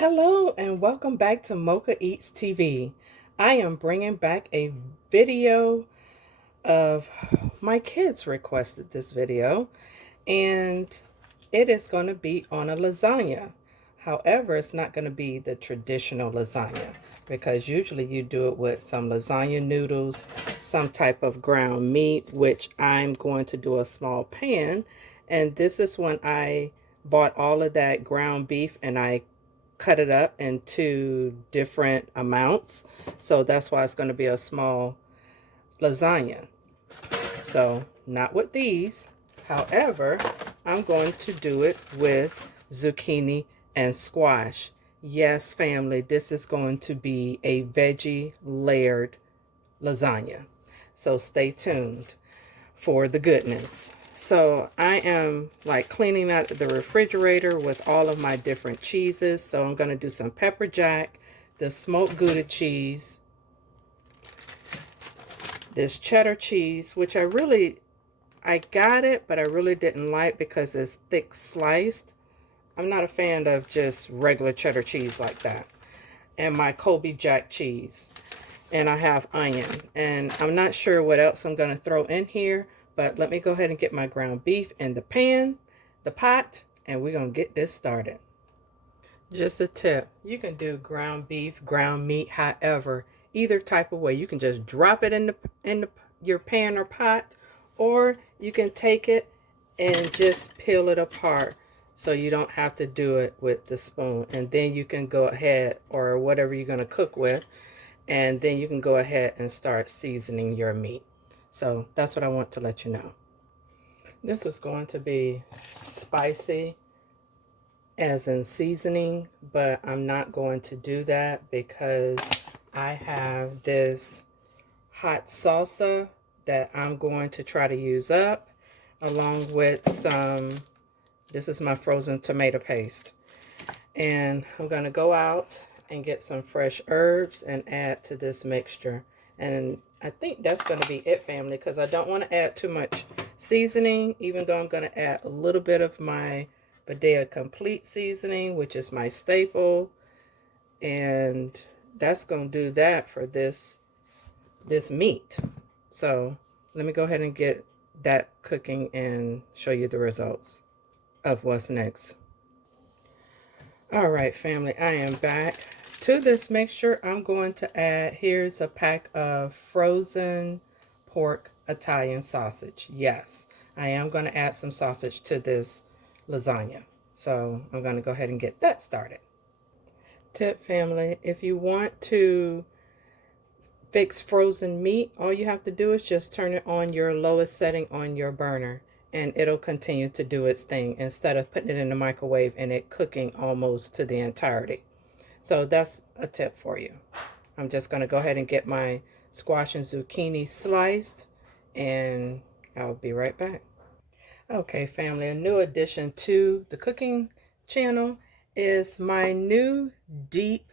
Hello and welcome back to Mochaeatstv. I am bringing back a video of my kids requested this video, and it is going to be on a lasagna. However, it's not going to be the traditional lasagna because usually you do it with some lasagna noodles, some type of ground meat, which I'm going to do a small pan. And this is when I bought all of that ground beef and I cut it up into different amounts. So that's why it's going to be a small lasagna. So not with these. However, I'm going to do it with zucchini and squash. Yes, family, this is going to be a veggie layered lasagna. So stay tuned for the goodness. So I am like cleaning out the refrigerator with all of my different cheeses. So I'm going to do some pepper jack, the smoked Gouda cheese, this cheddar cheese, which I got it, but I really didn't like because it's thick sliced. I'm not a fan of just regular cheddar cheese like that. And my Colby Jack cheese. And I have onion. And I'm not sure what else I'm going to throw in here. But let me go ahead and get my ground beef in the pan, the pot, and we're going to get this started. Just a tip. You can do ground beef, ground meat, however, either type of way. You can just drop it in your pan or pot, or you can take it and just peel it apart so you don't have to do it with the spoon. And then you can go ahead, or whatever you're going to cook with, and then you can go ahead and start seasoning your meat. So that's what I want to let you know. This is going to be spicy as in seasoning, but I'm not going to do that because I have this hot salsa that I'm going to try to use up, along with this is my frozen tomato paste. And I'm going to go out and get some fresh herbs and add to this mixture. And I think that's going to be it, family, because I don't want to add too much seasoning, even though I'm going to add a little bit of my Badea Complete seasoning, which is my staple. And that's going to do that for this meat. So let me go ahead and get that cooking and show you the results of what's next. All right, family, I am back. To this mixture, I'm going to add, here's a pack of frozen pork Italian sausage. Yes, I am going to add some sausage to this lasagna. So I'm going to go ahead and get that started. Tip, family, if you want to fix frozen meat, all you have to do is just turn it on your lowest setting on your burner, and it'll continue to do its thing instead of putting it in the microwave and it cooking almost to the entirety. So that's a tip for you. I'm just going to go ahead and get my squash and zucchini sliced, and I'll be right back. Okay, family, a new addition to the cooking channel is my new deep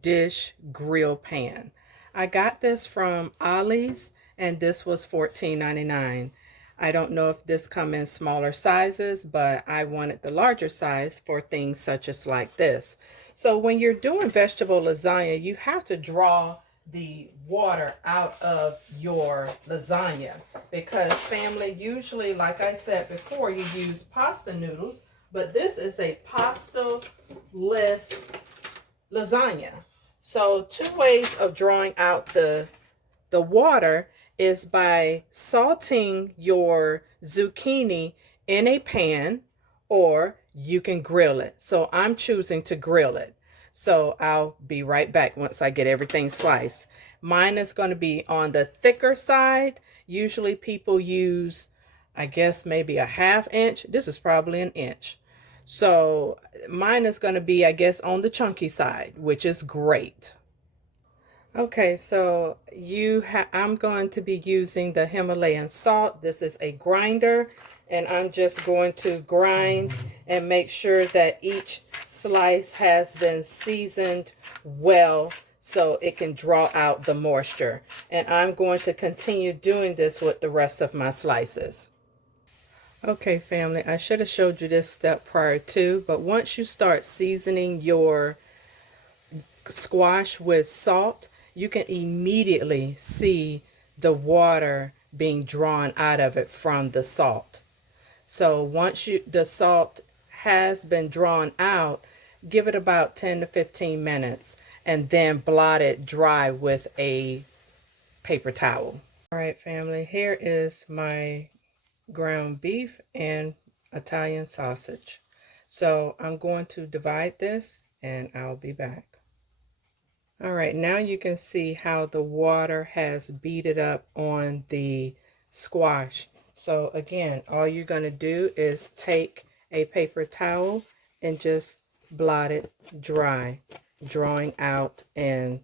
dish grill pan. I got this from Ollie's, and this was $14.99. I don't know if this comes in smaller sizes, but I wanted the larger size for things such as like this. So when you're doing vegetable lasagna, you have to draw the water out of your lasagna because, family, usually, like I said before, you use pasta noodles, but this is a pasta-less lasagna. So 2 ways of drawing out the water is by salting your zucchini in a pan, or you can grill it. So I'm choosing to grill it. So I'll be right back once I get everything sliced. Mine is going to be on the thicker side. Usually people use, I guess, maybe a 1/2 inch. This is probably an inch. So mine is going to be, I guess, on the chunky side, which is great. Okay, so I'm going to be using the Himalayan salt. This is a grinder, and I'm just going to grind and make sure that each slice has been seasoned well so it can draw out the moisture. And I'm going to continue doing this with the rest of my slices. Okay, family, I should have showed you this step prior to, but once you start seasoning your squash with salt, you can immediately see the water being drawn out of it from the salt. So once the salt has been drawn out, give it about 10 to 15 minutes and then blot it dry with a paper towel. All right, family, here is my ground beef and Italian sausage. So I'm going to divide this and I'll be back. All right, now you can see how the water has beaded up on the squash. So again, all you're going to do is take a paper towel and just blot it dry, drawing out and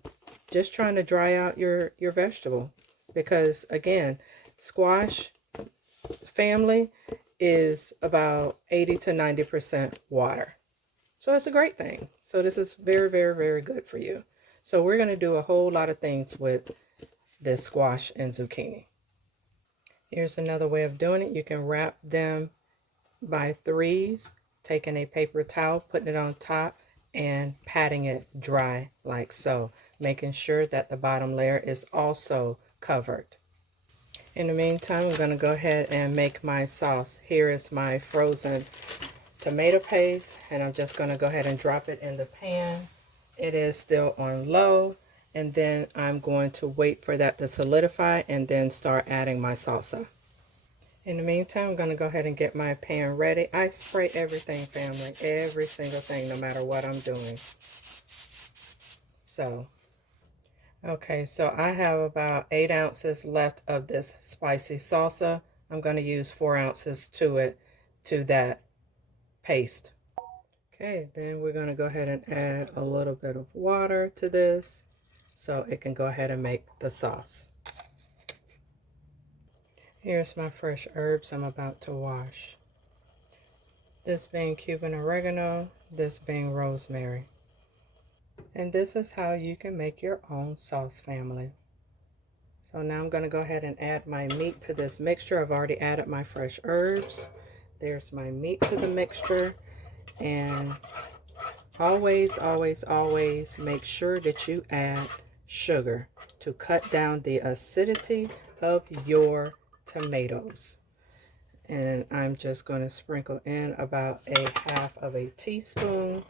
just trying to dry out your vegetable. Because again, squash family is about 80 to 90% water. So it's a great thing. So this is very, very, very good for you. So we're going to do a whole lot of things with this squash and zucchini. Here's another way of doing it. You can wrap them by threes, taking a paper towel, putting it on top, and patting it dry like so, making sure that the bottom layer is also covered. In the meantime, I'm going to go ahead and make my sauce. Here is my frozen tomato paste, and I'm just going to go ahead and drop it in the pan. It is still on low, and then I'm going to wait for that to solidify and then start adding my salsa. In the meantime, I'm going to go ahead and get my pan ready. I spray everything, family, every single thing, no matter what I'm doing. So, okay, so I have about 8 ounces left of this spicy salsa. I'm going to use 4 ounces to that paste. Okay, then we're going to go ahead and add a little bit of water to this so it can go ahead and make the sauce. Here's my fresh herbs I'm about to wash. This being Cuban oregano, this being rosemary. And this is how you can make your own sauce, family. So now I'm going to go ahead and add my meat to this mixture. I've already added my fresh herbs. There's my meat to the mixture. And always, always, always make sure that you add sugar to cut down the acidity of your tomatoes. And I'm just going to sprinkle in about a teaspoon,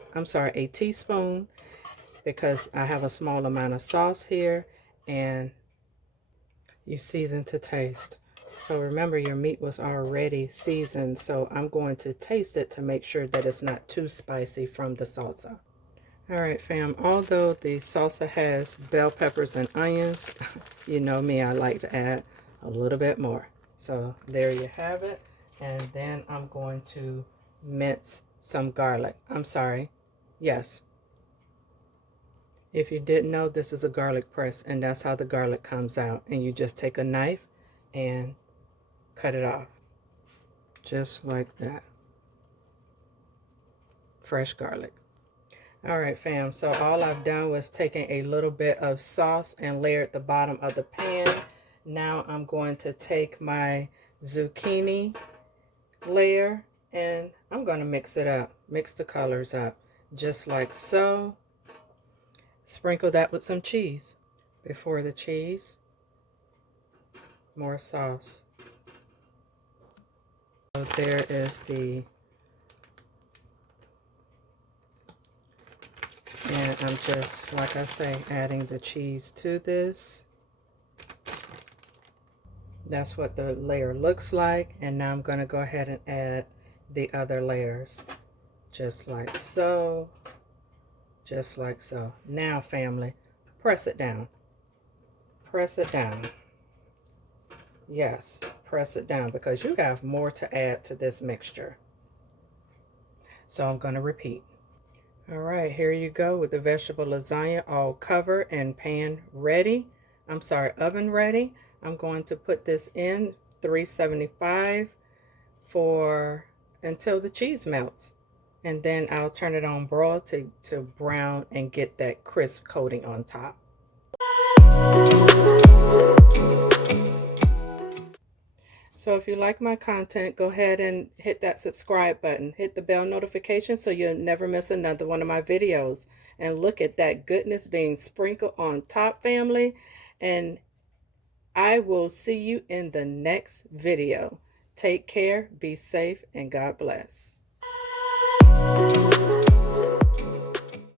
because I have a small amount of sauce here, and you season to taste. So remember, your meat was already seasoned, so I'm going to taste it to make sure that it's not too spicy from the salsa. All right, fam, although the salsa has bell peppers and onions, you know me, I like to add a little bit more. So there you have it. And then I'm going to mince some garlic. Yes. If you didn't know, this is a garlic press, and that's how the garlic comes out. And you just take a knife and cut it off. Just like that. Fresh garlic. All right, fam. So all I've done was taken a little bit of sauce and layered the bottom of the pan. Now I'm going to take my zucchini layer and I'm going to mix it up. Mix the colors up. Just like so. Sprinkle that with some cheese. Before the cheese, more sauce. So there is and I'm just, like I say, adding the cheese to this. That's what the layer looks like. And now I'm going to go ahead and add the other layers. Just like so. Just like so. Now, family, press it down. Press it down. Yes, press it down because you have more to add to this mixture. So I'm going to repeat. All right, here you go with the vegetable lasagna all covered and oven ready. I'm going to put this in 375 until the cheese melts. And then I'll turn it on broil to brown and get that crisp coating on top. So if you like my content, go ahead and hit that subscribe button. Hit the bell notification so you'll never miss another one of my videos. And look at that goodness being sprinkled on top, family. And I will see you in the next video. Take care, be safe, and God bless.